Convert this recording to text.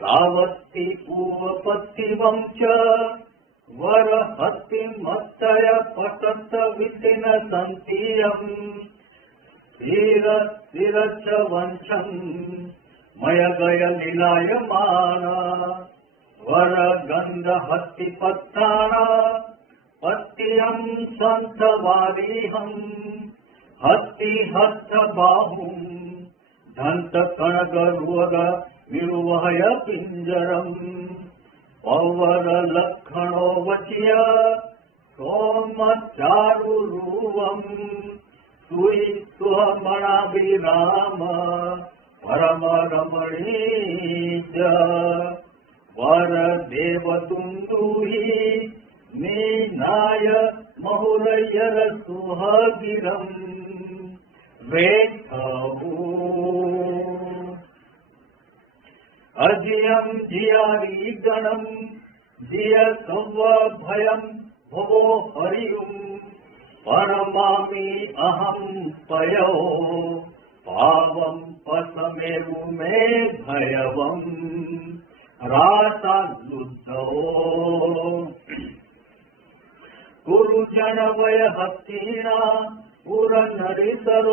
सावत्ति पूर्वपत्तिवं च वरहत्तिमत्तय पतत वितिन सन्तीयम् स्थिरश्च वंशम् मयगय लीलायमान वरगन्धहत्तिपत्ताना पत्तियम् सन्तवारीहम् हत्तिहस्तबाहुम् दन्तकणगरुवग विरुवहय पिञ्जरम् पौवरलक्षणो वच्य सोमचारुरूवम् सुमणाभिराम परमरमणीय वरदेवदुन्दुहि नीनाय महुरय्यर सुहगिरम् वेत्थवु अजियम् जियारी गणम् जिय संवभयम् भवो हरियुम् परमामि अहम् पयो पावम् पसमेरु मे भयवम् रासालुद्धो कुरु जनवय हस्तिना पुरनरिसरो